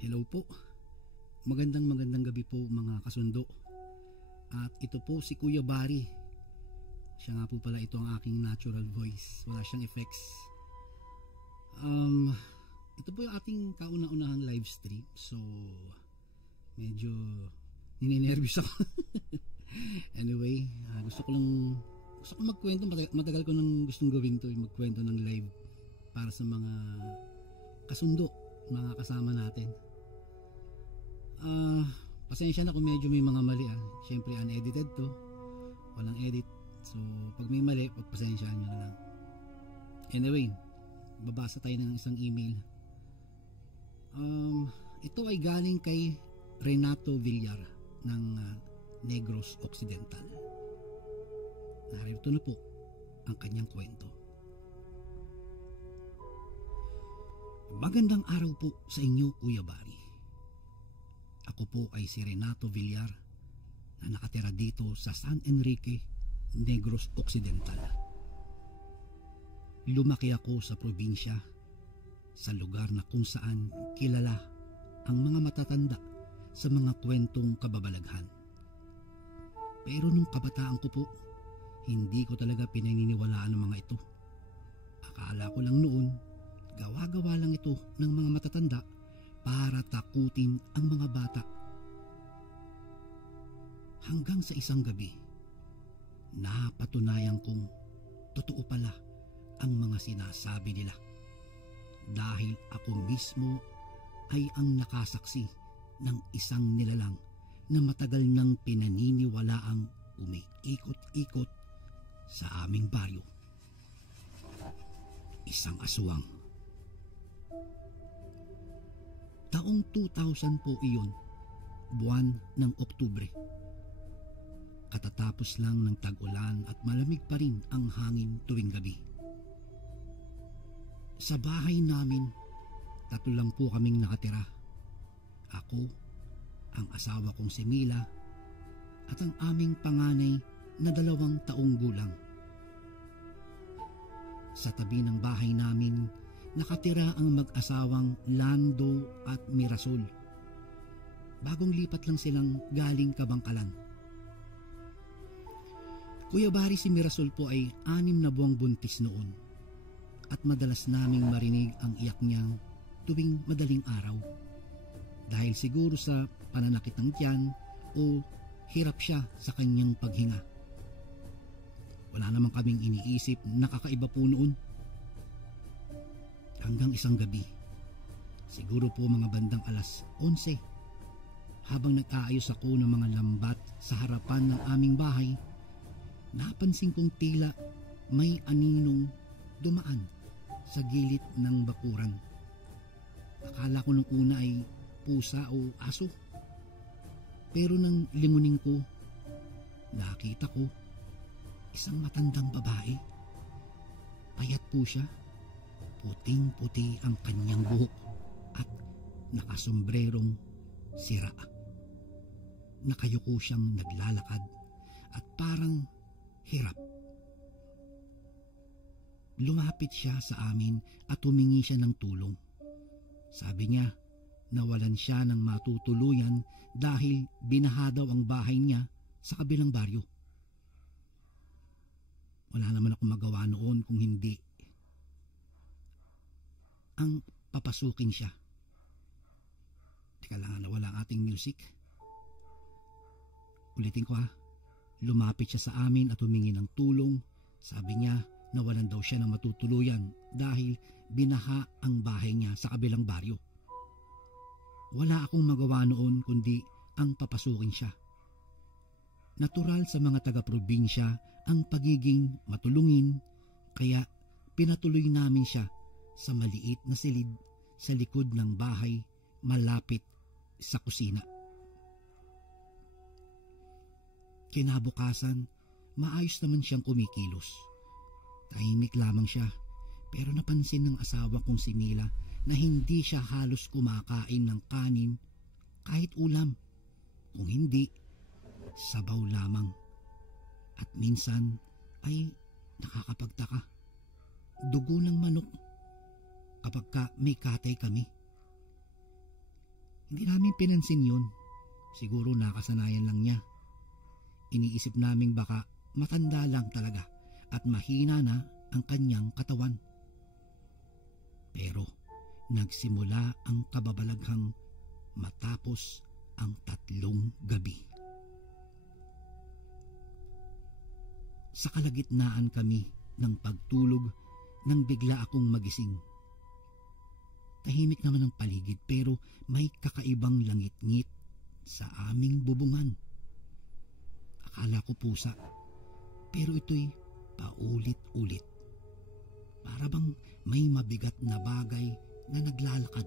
Hello po. Magandang gabi po mga kasundo. At ito po si Kuya Barry. Siya nga po pala, ito ang aking natural voice. Wala siyang effects. Ito po yung ating kauna-unahang live stream. So, medyo ninenervyos ako. Anyway, gusto ko magkwento. Matagal ko nang gustong gawin to, magkwento ng live para sa mga kasundo, mga kasama natin. Pasensya na kung medyo may mga mali. Siyempre unedited to, walang edit. So pag may mali, pagpasensyaan nyo na lang. Anyway, babasa tayo ng isang email. Ito ay galing kay Renato Villar ng Negros Occidental. Narito na po ang kanyang kwento. Magandang araw po sa inyo, Kuya Barry. Ako po ay si Renato Villar na nakatira dito sa San Enrique, Negros Occidental. Lumaki ako sa probinsya, sa lugar na kung saan kilala ang mga matatanda sa mga kwentong kababalaghan. Pero nung kabataan ko po, hindi ko talaga pinaniniwalaan ang mga ito. Akala ko lang noon, gawa-gawa lang ito ng mga matatanda para takutin ang mga bata. Hanggang sa isang gabi, napatunayan kong totoo pala ang mga sinasabi nila, dahil ako mismo ay ang nakasaksi ng isang nilalang na matagal nang pinaniniwalaang umiikot-ikot sa aming baryo. Isang aswang. Taong 2000 po iyon, buwan ng Oktubre. Katatapos lang ng tag-ulan at malamig pa rin ang hangin tuwing gabi. Sa bahay namin, 3 lang po kaming nakatira. Ako, ang asawa kong si Mila, at ang aming panganay na 2 taong gulang. Sa tabi ng bahay namin, nakatira ang mag-asawang Lando at Mirasol. Bagong lipat lang silang galing Kabangkalan. Kuya Barry, si Mirasol po ay 6 na buwang buntis noon, at madalas naming marinig ang iyak niya tuwing madaling araw, dahil siguro sa pananakit ng tiyan o hirap siya sa kanyang paghinga. Wala naman kaming iniisip na kakaiba po noon. Hanggang isang gabi, siguro po mga bandang 11:00, habang nag-aayos ako ng mga lambat sa harapan ng aming bahay, napansin kong tila may aninong dumaan sa gilid ng bakuran. Akala ko nung una ay pusa o aso. Pero nang lingunin ko, nakita ko isang matandang babae. Payat po siya. Puting-puti ang kanyang buhok at nakasombrerong sira. Nakayuko siyang naglalakad at parang hirap. Lumapit siya sa amin at humingi siya ng tulong. Sabi niya, nawalan siya ng matutuluyan dahil binaha daw ang bahay niya sa kabilang baryo. Wala naman akong magawa noon kung hindi ang papasukin siya. Teka lang, nawala ang ating music. Ulitin ko ha. Lumapit siya sa amin at humingi ng tulong. Sabi niya, nawalan daw siya ng matutuluyan dahil binaha ang bahay niya sa kabilang baryo. Wala akong magawa noon kundi ang papasukin siya. Natural sa mga taga-probinsya ang pagiging matulungin, kaya pinatuloy namin siya sa maliit na silid sa likod ng bahay malapit sa kusina. Kinabukasan, maayos naman siyang kumikilos. Tahimik lamang siya, pero napansin ng asawa kong si Mila na hindi siya halos kumakain ng kanin kahit ulam. Kung hindi, sabaw lamang. At minsan ay nakakapagtaka, dugo ng manok kapag may katay kami. Hindi namin pinansin yun. Siguro nakasanayan lang niya. Iniisip naming baka matanda lang talaga at mahina na ang kanyang katawan. Pero nagsimula ang kababalaghang matapos ang 3 gabi. Sa kalagitnaan kami ng pagtulog nang bigla akong magising. Tahimik naman ang paligid pero may kakaibang langit-ngit sa aming bubungan. Akala ko pusa, pero ito'y paulit-ulit. Para bang may mabigat na bagay na naglalakad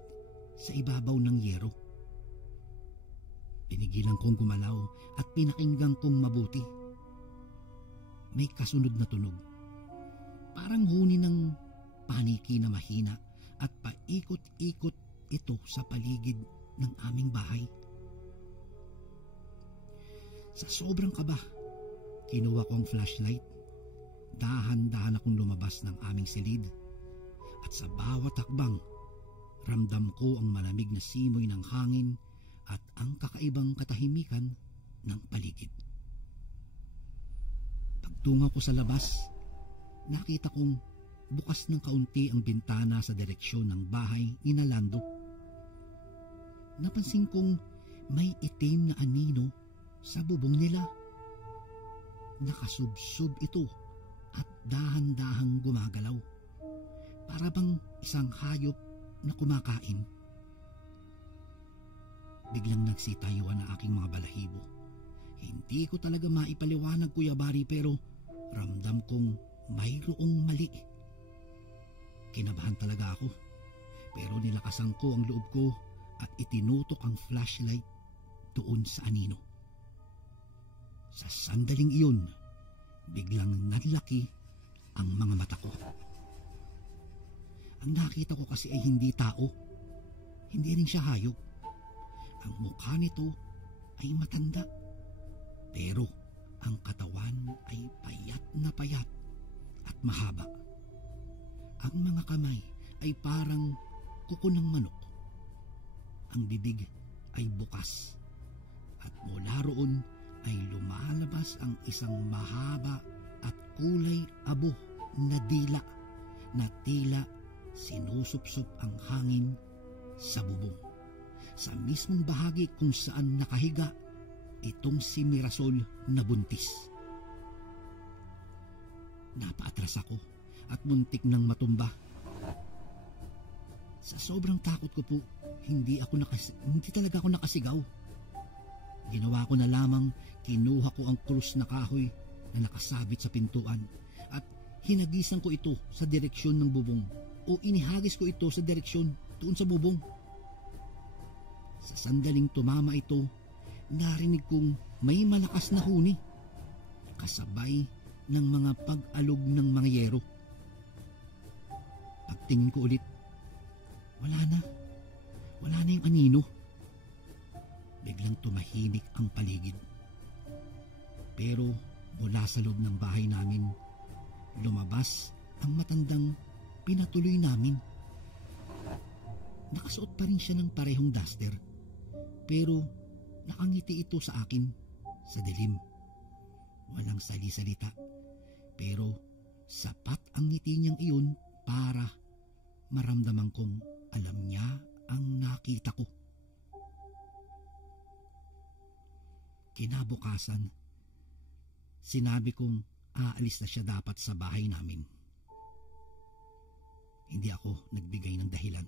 sa ibabaw ng yero. Pinigilan kong gumalaw at pinakinggan kong mabuti. May kasunod na tunog. Parang huni ng paniki na mahina at paikot-ikot ito sa paligid ng aming bahay. Sa sobrang kaba, kinuha ko ang flashlight. Dahan-dahan akong lumabas ng aming silid at sa bawat hakbang, ramdam ko ang malamig na simoy ng hangin at ang kakaibang katahimikan ng paligid. Pagtungo ko sa labas, nakita kong bukas ng kaunti ang bintana sa direksyon ng bahay ni Nalando. Napansin kong may itim na anino sa bubong nila. Nakasubsob ito at dahan-dahang gumagalaw. Para bang isang hayop na kumakain. Biglang nagsitayuan ang aking mga balahibo. Hindi ko talaga maipaliwanag, Kuya Bari, pero ramdam kong mayroong mali. Kinabahan talaga ako, pero nilakasan ko ang loob ko at itinutok ang flashlight doon sa anino. Sa sandaling iyon, biglang nanlaki ang mga mata ko. Ang nakita ko kasi ay hindi tao, hindi rin siya hayop. Ang mukha nito ay matanda, pero ang katawan ay payat na payat at mahaba. Ang mga kamay ay parang kuko ng manok. Ang bibig ay bukas at mula roon ay lumalabas ang isang mahaba at kulay abo na dila na tila sinusupsup ang hangin sa bubong. Sa mismong bahagi kung saan nakahiga itong si Mirasol na buntis. Napaatras ako at muntik nang matumba. Sa sobrang takot ko po, hindi talaga ako nakasigaw. Ginawa ko na lamang, kinuha ko ang krus na kahoy na nakasabit sa pintuan at hinagisan ko ito sa direksyon ng bubong o inihagis ko ito sa direksyon doon sa bubong. Sa sandaling tumama ito, narinig kong may malakas na huni kasabay ng mga pag-alog ng mga yero. Pagtingin ko ulit, wala na yung anino. Biglang tumahimik ang paligid. Pero mula sa loob ng bahay namin, lumabas ang matandang pinatuloy namin. Nakasuot pa rin siya ng parehong duster, pero nakangiti ito sa akin sa dilim. Walang sali-salita, pero sapat ang ngiti niyang iyon para maramdaman kong alam niya ang nakita ko. Kinabukasan, sinabi kong aalis na siya dapat sa bahay namin. Hindi ako nagbigay ng dahilan.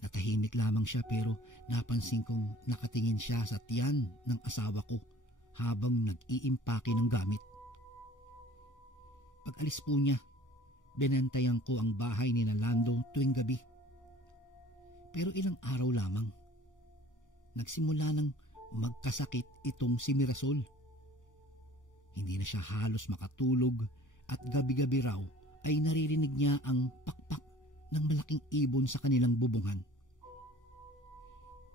Natahimik lamang siya pero napansin kong nakatingin siya sa tiyan ng asawa ko habang nag-iimpake ng gamit. Pag alis po niya, binantayan ko ang bahay ni Nalando tuwing gabi. Pero ilang araw lamang, nagsimula ng magkasakit itong si Mirasol. Hindi na siya halos makatulog at gabi-gabi raw ay naririnig niya ang pakpak ng malaking ibon sa kanilang bubungan.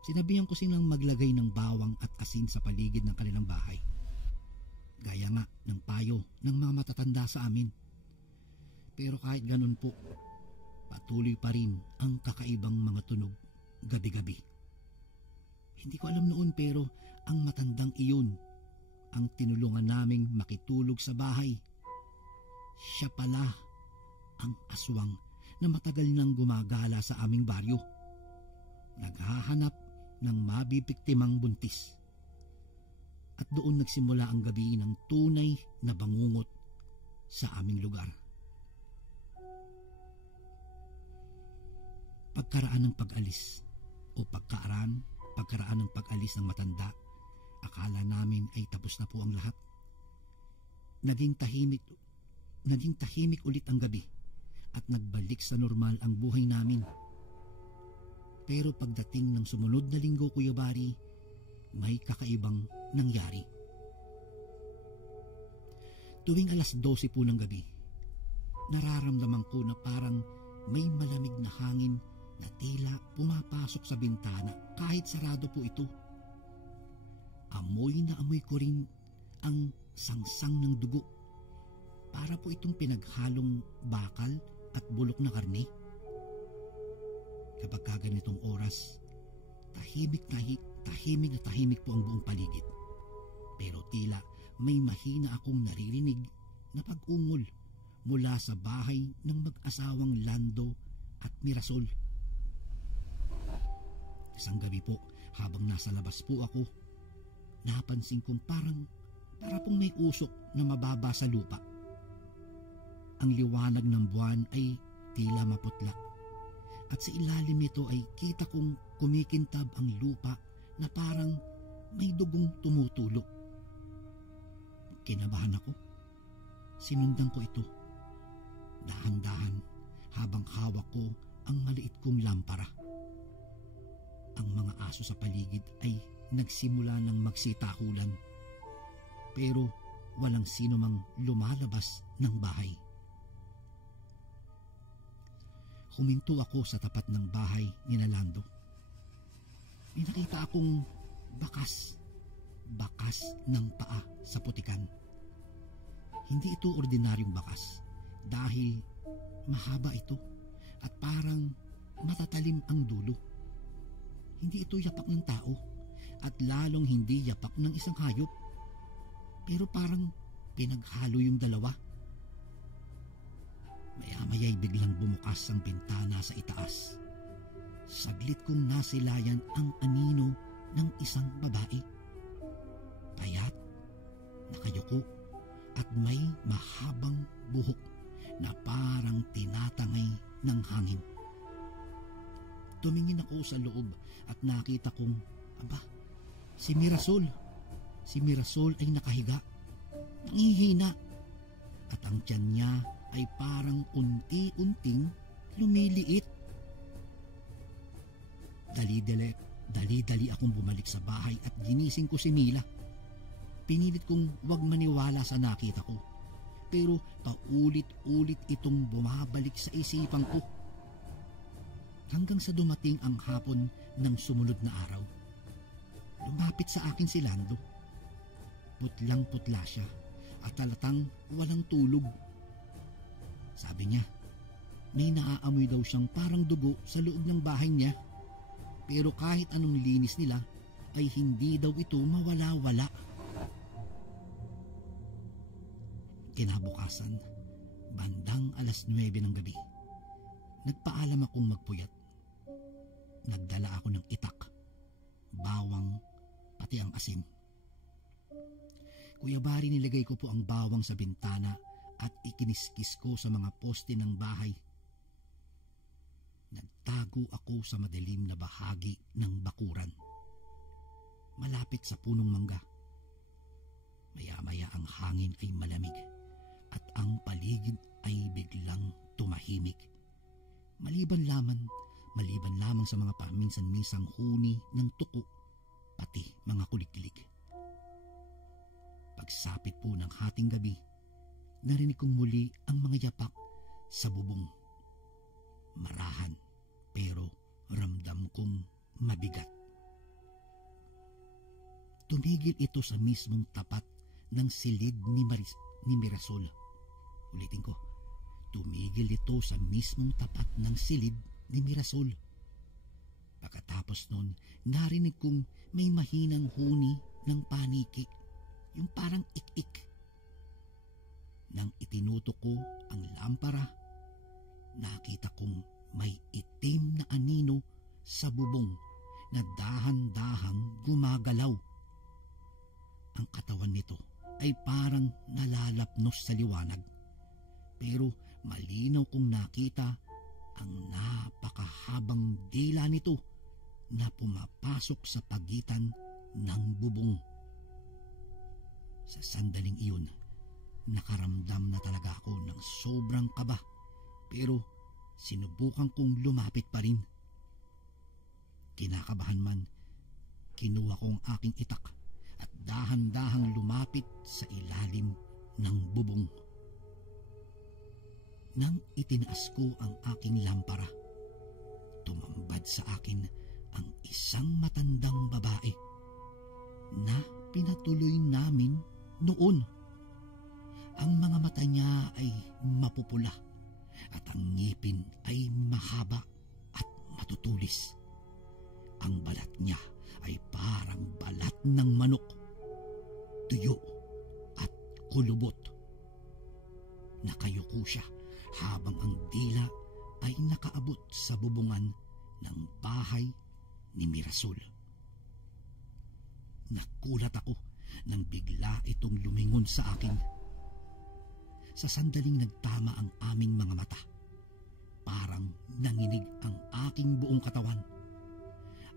Sinabihan ko silang maglagay ng bawang at asin sa paligid ng kanilang bahay. Gaya nga ng payo ng mga matatanda sa amin. Pero kahit ganun po, patuloy pa rin ang kakaibang mga tunog gabi-gabi. Hindi ko alam noon pero ang matandang iyon ang tinulungan naming makitulog sa bahay. Siya pala ang aswang na matagal nang gumagala sa aming baryo. Naghahanap ng mabibiktimang buntis. At doon nagsimula ang gabi ng tunay na bangungot sa aming lugar. Pagkaraan ng pag-alis o pagkaraan ng pag-alis ng matanda, akala namin ay tapos na po ang lahat. Naging tahimik ulit ang gabi at nagbalik sa normal ang buhay namin. Pero pagdating ng sumunod na linggo, Kuya Bari, may kakaibang nangyari. Tuwing 12:00 po ng gabi, nararamdaman ko na parang may malamig na hangin na tila pumapasok sa bintana kahit sarado po ito. Amoy na amoy ko rin ang sangsang ng dugo. Para po itong pinaghalong bakal at bulok na karne. Kapag ganitong oras, tahimik na tahimik po ang buong paligid. Pero tila may mahina akong naririnig na pag-ungol mula sa bahay ng mag-asawang Lando at Mirasol. Isang gabi po, habang nasa labas po ako, napansin kong para pong may usok na mababa sa lupa. Ang liwanag ng buwan ay tila maputla at sa ilalim nito ay kita kong kumikintab ang lupa na parang may dugong tumutulo. Kinabahan ako. Sinundan ko ito. Dahan-dahan habang hawak ko ang maliit kong lampara. Ang mga aso sa paligid ay nagsimula ng magsitahulan. Pero walang sino mang lumalabas ng bahay. Huminto ako sa tapat ng bahay ni Nalando. May nakita akong bakas ng paa sa putikan. Hindi ito ordinaryong bakas dahil mahaba ito at parang matatalim ang dulo. Hindi ito yapak ng tao at lalong hindi yapak ng isang hayop. Pero parang pinaghalo yung dalawa. Maya-maya'y biglang bumukas ang bintana sa itaas. Saglit kong nasilayan ang anino ng isang babae. Payat, nakayuko, at may mahabang buhok na parang tinatangay ng hangin. Tumingin ako sa loob at nakita kong, si Mirasol. Si Mirasol ay nakahiga, nangihina, at ang tiyan niya ay parang unti-unting lumiliit. Dali-dali akong bumalik sa bahay at ginising ko si Mila. Pinilit kong wag maniwala sa nakita ko, pero paulit-ulit itong bumabalik sa isipan ko. Hanggang sa dumating ang hapon ng sumunod na araw. Lumapit sa akin si Lando. Putlang-putla siya at talatang walang tulog. Sabi niya, may naaamoy daw siyang parang dugo sa loob ng bahay niya. Pero kahit anong linis nila, ay hindi daw ito mawala-wala. Kinabukasan, bandang 9:00 ng gabi, nagpaalam akong magpuyat. Nagdala ako ng itak, bawang, pati ang asin. Kuya Bari, nilagay ko po ang bawang sa bintana at ikiniskis ko sa mga poste ng bahay. Nagtago ako sa madilim na bahagi ng bakuran, malapit sa punong mangga. Maya-maya ang hangin ay malamig at ang paligid ay biglang tumahimik. Maliban lamang sa mga paminsan-minsang huni ng tuko, pati mga kuliklik. Pagsapit po ng hating gabi, narinig kong muli ang mga yapak sa bubong. Marahan, pero ramdam kong mabigat. Tumigil ito sa mismong tapat ng silid ni Mirasol. Ulitin ko, tumigil ito sa mismong tapat ng silid ni Mirasol. Pagkatapos Pagkatapos nun, narinig kong may mahinang huni ng paniki, yung parang ik-ik. Nang itinutok ko ang lampara, nakita kong may itim na anino sa bubong na dahan-dahang gumagalaw. Ang katawan nito ay parang nalalapnos sa liwanag, pero malinaw kong nakita ang napakahabang dila nito na pumapasok sa pagitan ng bubong. Sa sandaling iyon, nakaramdam na talaga ako ng sobrang kaba, pero sinubukan kong lumapit pa rin. Kinakabahan man, kinuha ko ang aking itak at dahan-dahang lumapit sa ilalim ng bubong. Nang itinaas ko ang aking lampara, tumambad sa akin ang isang matandang babae na pinatuloy namin noon. Ang mga mata niya ay mapupula at ang ngipin ay mahaba at matutulis. Ang balat niya ay parang balat ng manok, tuyo at kulubot. Nakayuko siya habang ang dila ay nakaabot sa bubungan ng bahay ni Mirasol. Nakulat ako nang bigla itong lumingon sa akin. Sa sandaling nagtama ang aming mga mata, parang nanginig ang aking buong katawan.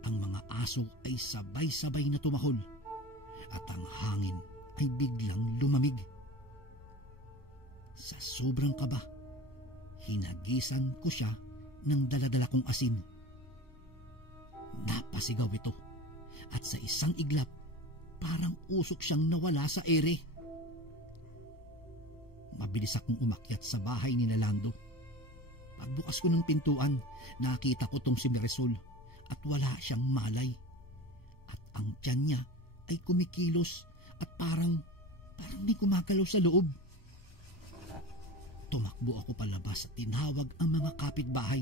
Ang mga aso ay sabay-sabay na tumahol at ang hangin ay biglang lumamig. Sa sobrang kaba, hinagisan ko siya ng daladala kong asin. Napasigaw ito at sa isang iglap, parang usok siyang nawala sa ere. Mabilis akong umakyat sa bahay ni Nalando. Pagbukas ko ng pintuan, nakita ko tong si Mirasol at wala siyang malay. At ang tiyan niya ay kumikilos at parang may gumagalaw sa loob. Tumakbo ako palabas at tinawag ang mga kapitbahay.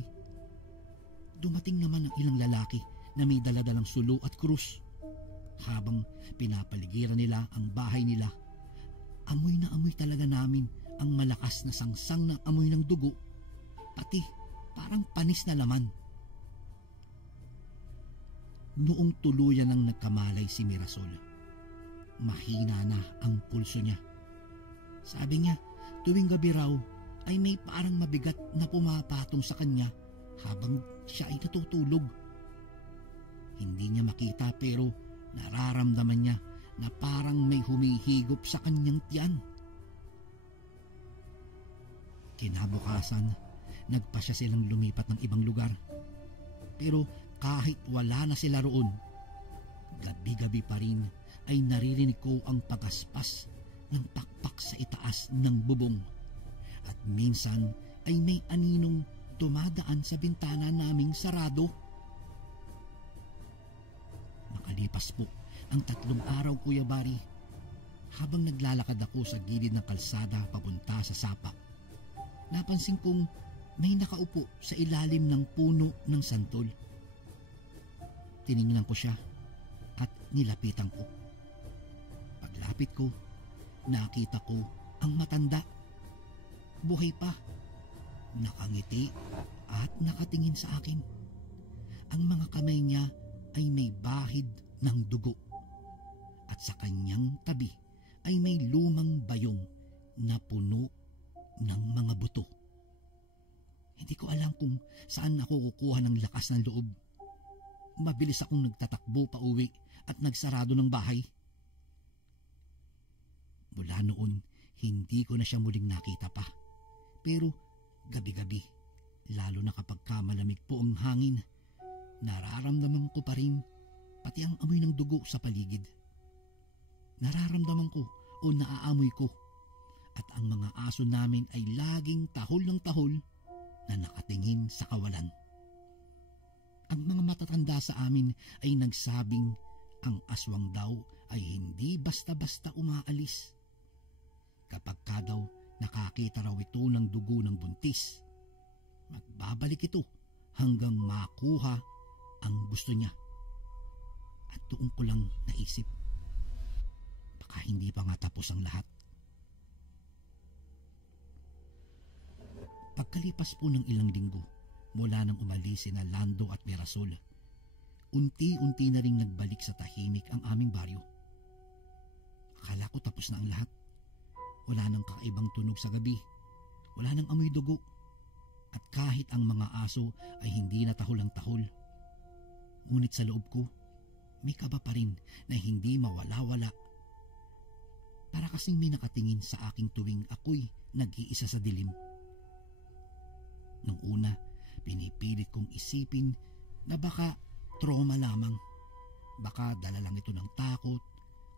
Dumating naman ang ilang lalaki na may daladalang sulo at krus. Habang pinapaligiran nila ang bahay nila, amoy na amoy talaga namin ang malakas na sangsang ng amoy ng dugo, pati parang panis na laman. Noong tuluyan ng nagkamalay si Mirasol, mahina na ang pulso niya. Sabi niya, tuwing gabi raw ay may parang mabigat na pumapatong sa kanya habang siya ay natutulog. Hindi niya makita pero nararamdaman niya na parang may humihigop sa kanyang tiyan. Kinabukasan, nagpa siya silang lumipat ng ibang lugar. Pero kahit wala na sila roon, gabi-gabi pa rin ay naririnig ko ang pagaspas ng pakpak sa itaas ng bubong. At minsan ay may aninong dumadaan sa bintana naming sarado. Makalipas po ang 3 araw, Kuya Bari, habang naglalakad ako sa gilid ng kalsada papunta sa sapa, napansin kong may nakaupo sa ilalim ng puno ng santol. Tiningnan ko siya at nilapitan ko. Paglapit ko, nakita ko ang matanda. Buhay pa, nakangiti at nakatingin sa akin. Ang mga kamay niya ay may bahid ng dugo at sa kanyang tabi ay may lumang bayong na puno ng mga buto. Hindi ko alam kung saan ako kukuha ng lakas ng loob. Mabilis akong nagtatakbo pa uwi at nagsarado ng bahay. Mula noon, hindi ko na siya muling nakita pa. Pero gabi-gabi, lalo na kapag malamig po ang hangin, nararamdaman ko pa rin pati ang amoy ng dugo sa paligid. Nararamdaman ko o naaamoy ko at ang mga aso namin ay laging tahol ng tahol na nakatingin sa kawalan. Ang mga matatanda sa amin ay nagsabing ang aswang daw ay hindi basta-basta umaalis. Kapag ka daw nakakita raw ito ng dugo ng buntis, magbabalik ito hanggang makuha ang gusto niya. At doon ko lang naisip, baka hindi pa nga tapos ang lahat. Pagkalipas po ng ilang linggo mula nang umalis sina Lando at Mirasol, unti-unti na ring nagbalik sa tahimik ang aming baryo. Akala ko tapos na ang lahat. Wala nang kakaibang tunog sa gabi, wala nang amoy dugo, at kahit ang mga aso ay hindi na tahol ang tahol. Ngunit sa loob ko, may kaba pa rin na hindi mawala-wala. Para kasing may nakatingin sa aking tuwing ako'y nag-iisa sa dilim. Nung una, pinipilit kong isipin na baka trauma lamang. Baka dala lang ito ng takot,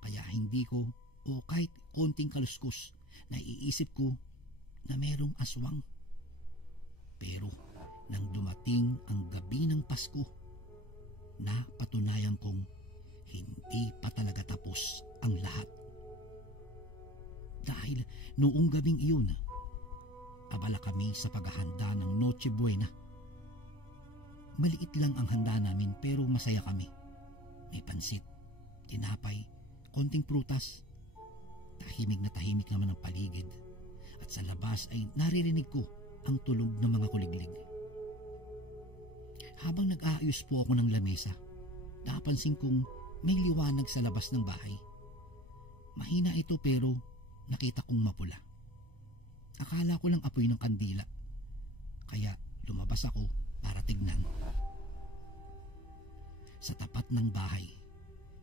kaya hindi ko, o kahit konting kaluskos, naiisip ko na merong aswang. Pero nang dumating ang gabi ng Pasko, napatunayan kong hindi pa talaga tapos ang lahat. Dahil noong gabing iyon, abala kami sa paghahanda ng Noche Buena. Maliit lang ang handa namin pero masaya kami. May pansit, tinapay, konting prutas. Tahimik na tahimik naman ang paligid. At sa labas ay naririnig ko ang tulog ng mga kuliglig. Habang nag-aayos po ako ng lamesa, napansin kong may liwanag sa labas ng bahay. Mahina ito pero nakita kong mapula. Akala ko lang apoy ng kandila, kaya lumabas ako para tignan. Sa tapat ng bahay,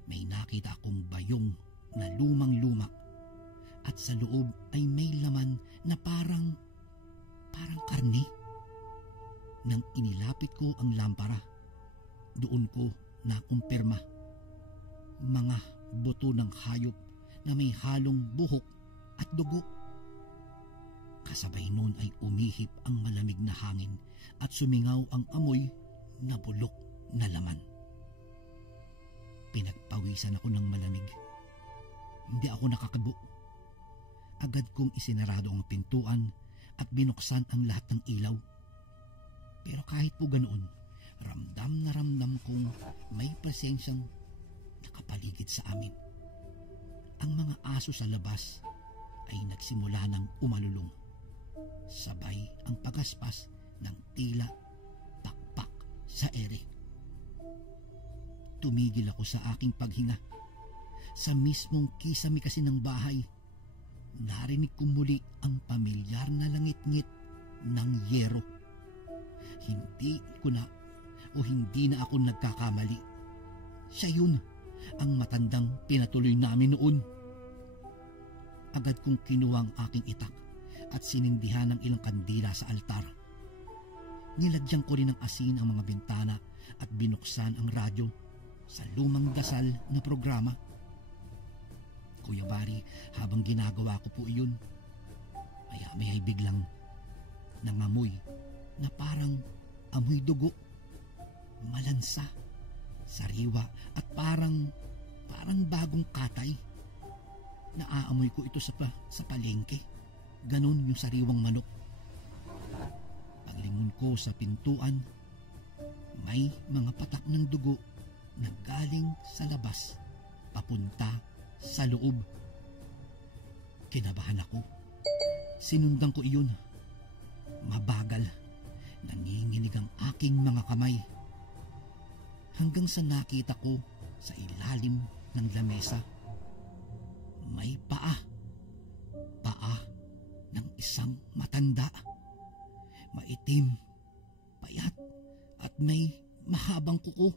may nakita akong bayong na lumang-luma, at sa loob ay may laman na parang karne. Nang inilapit ko ang lampara, doon ko nakumpirma. Mga buto ng hayop na may halong buhok at dugo. Kasabay noon ay umihip ang malamig na hangin at sumingaw ang amoy na bulok na laman. Pinagpawisan ako ng malamig. Hindi ako nakakabo. Agad kong isinarado ang pintuan at binuksan ang lahat ng ilaw. Pero kahit po ganoon, ramdam na ramdam kong may presensyang nakapaligid sa amin. Ang mga aso sa labas ay nagsimula ng umalulong. Sabay ang pagaspas ng tila pakpak sa ere. Tumigil ako sa aking paghinga. Sa mismong kisame kasi ng bahay, narinig ko muli ang pamilyar na langit-ngit ng yero. Hindi na ako nagkakamali. Siya yun, ang matandang pinatuloy namin noon. Agad kong kinuha ang aking itak at sinindihan ng ilang kandila sa altar. Nilagyan ko rin ng asin ang mga bintana at binuksan ang radyo sa lumang dasal na programa. Kuya Bari, habang ginagawa ko po iyon, may biglang nangamoy na parang amoy dugo, malansa, sariwa at parang bagong katay. Naaamoy ko ito sa palengke. Ganon yung sariwang manok. Paglingon ko sa pintuan, may mga patak ng dugo na galing sa labas papunta sa loob. Kinabahan ako. Sinundan ko iyon. Mabagal. Nanginginig ang aking mga kamay. Hanggang sa nakita ko sa ilalim ng lamesa, may paa. Paa ng isang matanda. Maitim, payat, at may mahabang kuko.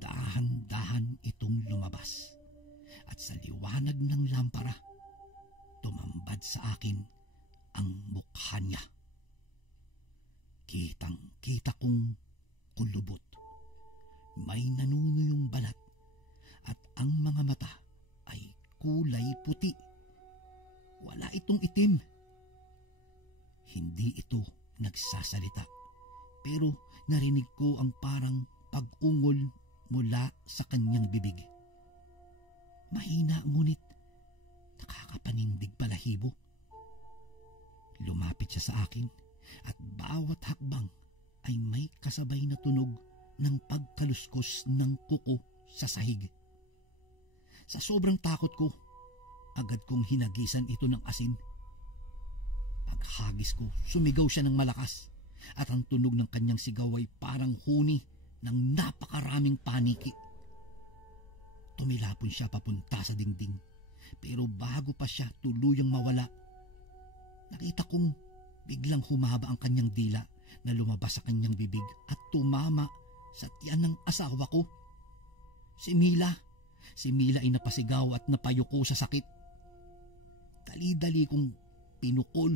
Dahan-dahan itong lumabas, at sa liwanag ng lampara, tumambad sa akin ang mukha niya. Kitang-kita kong kulubot. May nanunuyong balat at ang mga mata ay kulay puti. Wala itong itim. Hindi ito nagsasalita, pero narinig ko ang parang pag-ungol mula sa kanyang bibig. Mahina ngunit nakakapanindig balahibo. Lumapit siya sa akin at bawat hakbang ay may kasabay na tunog ng pagkaluskos ng kuko sa sahig. Sa sobrang takot ko, agad kong hinagisan ito ng asin. Paghagis ko, sumigaw siya ng malakas at ang tunog ng kanyang sigaw ay parang huni ng napakaraming paniki. Tumilapon siya papunta sa dingding, pero bago pa siya tuluyang mawala, nakita kong biglang humaba ang kanyang dila na lumabas sa kanyang bibig at tumama sa tiyan ng asawa ko. Si Mila ay napasigaw at napayuko sa sakit. Dali-dali kong pinukol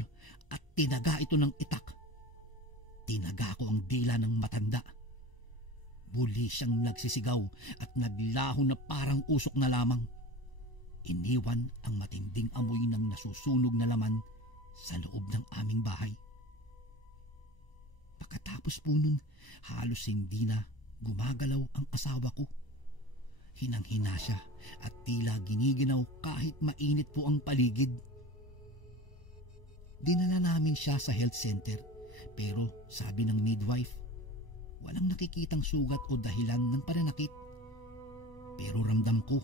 at tinaga ito ng itak. Tinaga ko ang dila ng matanda. Muli siyang nagsisigaw at naglaho na parang usok na lamang. Iniwan ang matinding amoy ng nasusunog na laman sa loob ng aming bahay. Pagkatapos po nun, halos hindi na gumagalaw ang asawa ko. Hinang-hina siya at tila giniginaw kahit mainit po ang paligid. Dinala namin siya sa health center, pero sabi ng midwife, walang nakikitang sugat o dahilan ng pananakit. Pero ramdam ko,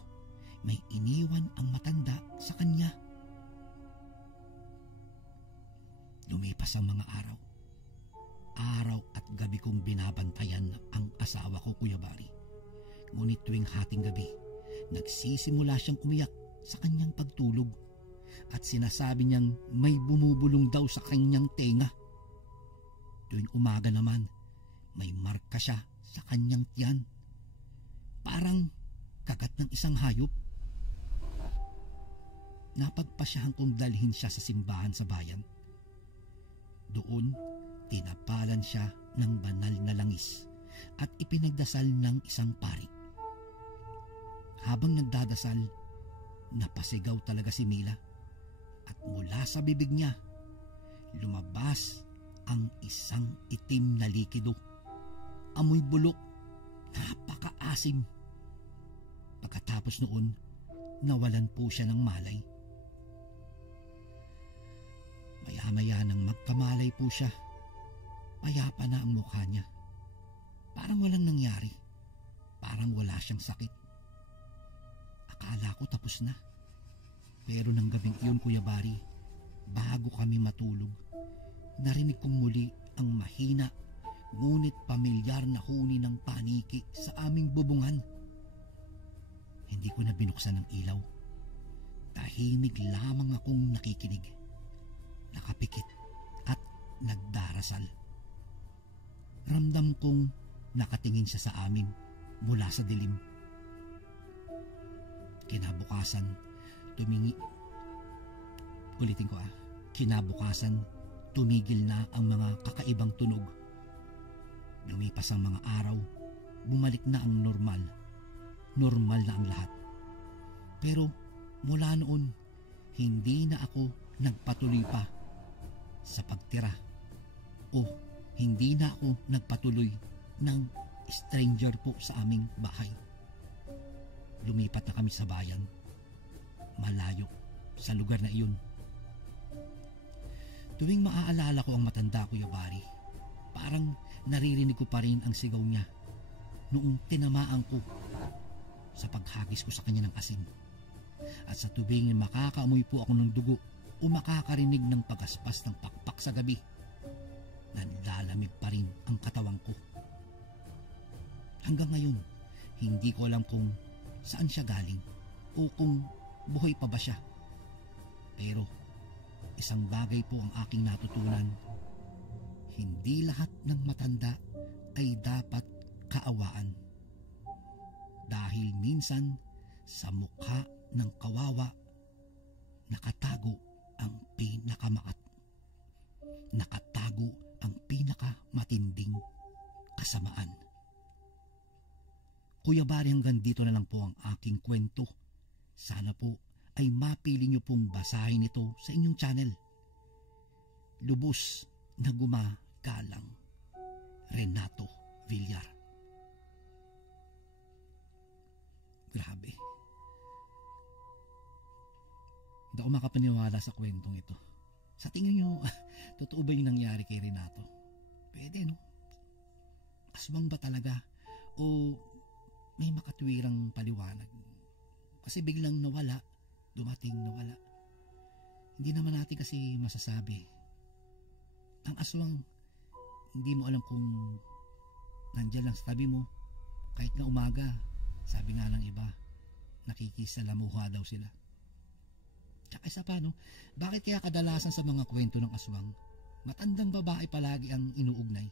may iniwan ang matanda sa kanya. Lumipas ang mga araw. Araw at gabi kong binabantayan ang asawa ko, Kuya Bari. Ngunit tuwing hating gabi, nagsisimula siyang umiyak sa kanyang pagtulog at sinasabi niyang may bumubulong daw sa kanyang tenga. Tuwing umaga naman, may marka siya sa kanyang tiyan. Parang kagat ng isang hayop. Napagpasyahan kong dalhin siya sa simbahan sa bayan. Doon, tinapalan siya ng banal na langis at ipinagdasal ng isang pari. Habang nagdadasal, napasigaw talaga si Mila at mula sa bibig niya, lumabas ang isang itim na likido. Amoy bulok, napakaasim. Pagkatapos noon, nawalan po siya ng malay. Maya-maya nang magkamalay po siya, payapa na ang mukha niya. Parang walang nangyari. Parang wala siyang sakit. Akala ko tapos na. Pero nang gabing iyon, Kuya Bari, bago kami matulog, narinig kong muli ang mahina ngunit pamilyar na huni ng paniki sa aming bubungan. Hindi ko na binuksan ang ilaw. Tahimik lamang akong nakikinig. Nakapikit at nagdarasal. Ramdam kong nakatingin siya sa amin mula sa dilim. Kinabukasan, tumigil na ang mga kakaibang tunog. Lumipas ang mga araw, bumalik na ang normal. Normal na ang lahat. Pero mula noon, hindi na ako nagpatuloy pa sa pagtira o hindi na ako nagpatuloy ng stranger po sa aming bahay. Lumipat na kami sa bayan, malayo sa lugar na iyon. Tuwing maaalala ko ang matanda, Kuya Bari, parang naririnig ko pa rin ang sigaw niya noong tinamaan ko sa paghagis ko sa kanya ng asin. At sa tuwing makakaamoy po ako ng dugo o makakarinig ng pagaspas ng pakpak sa gabi, nanlalamig pa rin ang katawang ko. Hanggang ngayon, hindi ko alam kung saan siya galing o kung buhay pa ba siya. Pero isang bagay po ang aking natutunan: hindi lahat ng matanda ay dapat kaawaan. Dahil minsan sa mukha ng kawawa nakatago ang pinakamatinding kasamaan. Kuya Bari, hanggang dito na lang po ang aking kwento. Sana po ay mapili niyo pong basahin ito sa inyong channel. Lubos na Gumagalang, Renato Villar. Grabe. Hindi ako makapaniwala sa kwentong ito. Sa tingin nyo, totoo ba yung nangyari kay Renato? Pwede, no? Aswang ba talaga o may makatwirang paliwanag? Kasi biglang nawala, dumating nawala. Hindi naman natin kasi masasabi. Ang aswang, hindi mo alam kung nandyan lang sa tabi mo. Kahit na umaga, sabi nga ng iba, nakikisalamuha daw sila. Tsaka isa pa, no? Bakit kaya kadalasan sa mga kwento ng aswang, matandang babae palagi ang inuugnay?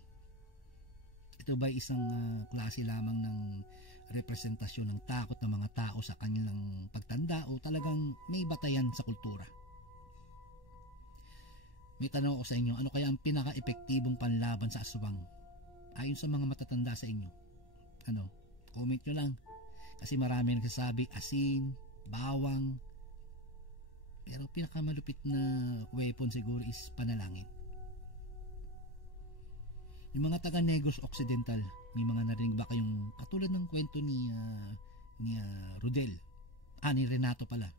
Ito ba isang klase lamang ng representasyon ng takot ng mga tao sa kanilang pagtanda o talagang may batayan sa kultura? May tanong ako sa inyo, ano kaya ang pinaka-epektibong panlaban sa aswang? Ayon sa mga matatanda sa inyo. Ano? Comment nyo lang. Kasi marami nagsasabi asin, bawang. Pero pinakamalupit na weapon siguro is panalangin. Yung mga taga Negros Occidental, may mga narinig ba kayong katulad ng kwento ni Rodel? Ni Renato pala.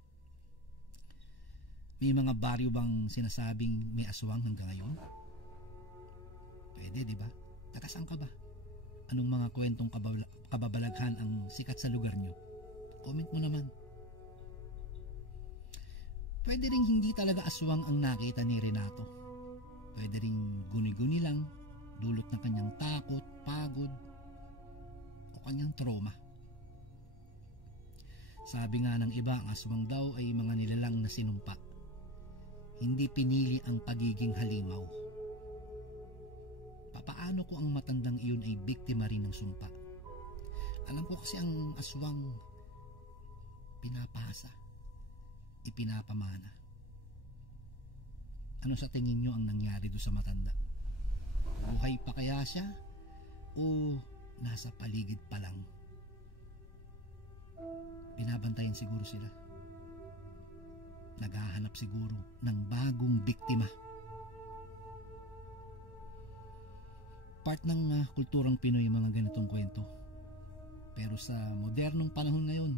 May mga baryo bang sinasabing may aswang hanggang ngayon? Pwede, di ba? Taga saan ka ba? Anong mga kwentong kababalaghan ang sikat sa lugar nyo? Comment mo naman. Pwede ring hindi talaga aswang ang nakita ni Renato. Pwede ring guni-guni lang, dulot ng kanyang takot, pagod, o kanyang trauma. Sabi nga ng iba, ang aswang daw ay mga nilalang na sinumpa. Hindi pinili ang pagiging halimaw. Papaano ko ang matandang iyon ay biktima rin ng sumpa? Alam ko kasi ang aswang pinapasa, ipinapamana. Ano sa tingin nyo ang nangyari doon sa matanda? Buhay pa kaya siya o nasa paligid pa lang? Binabantayan siguro sila. Naghahanap siguro ng bagong biktima. Part ng kulturang Pinoy mga ganitong kwento. Pero sa modernong panahon ngayon,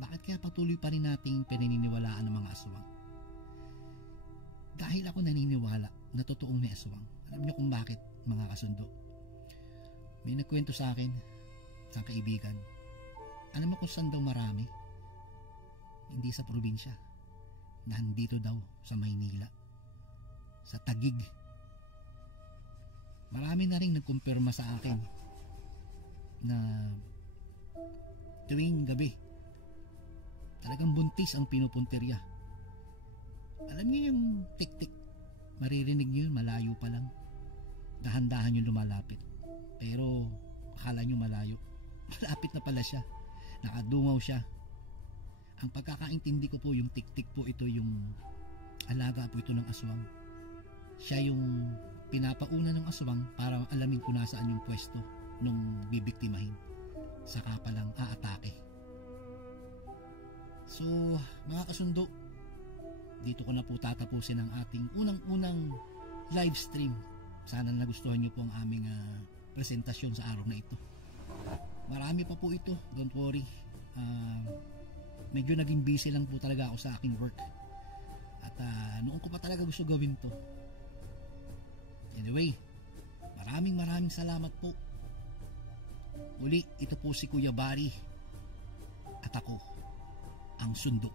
bakit kaya patuloy pa rin nating pinaniniwalaan ng mga aswang? Dahil ako naniniwala na totoong may aswang. Alam niyo kung bakit, mga kasundo? May nagkwento sa akin, isang kaibigan. Alam mo kung saan daw marami? Hindi sa probinsya. Nandito daw sa Maynila. Sa Taguig. Marami na rin nagkumpirma sa akin na tuwing gabi talagang buntis ang pinupuntirya. Alam niyo yung tik-tik, maririnig niyo yun malayo pa lang. Dahan-dahan yung lumalapit. Pero akala niyo malayo. Malapit na pala siya. Nakadungaw siya. Ang pagkakaintindi ko po, yung tik-tik po, ito yung alaga po ito ng aswang. Siya yung pinapauna ng aswang para alamin kung nasaan yung pwesto nung bibiktimahin. Saka palang aatake. So, mga kasundo, dito ko na po tatapusin ang ating unang-unang live stream. Sana nagustuhan niyo po ang aming presentasyon sa araw na ito. Marami pa po ito, don't worry. Medyo naging busy lang po talaga ako sa aking work. At noon ko pa talaga gusto gawin to. Anyway, maraming salamat po. Uli, ito po si Kuya Barry. At ako, ang Sundo.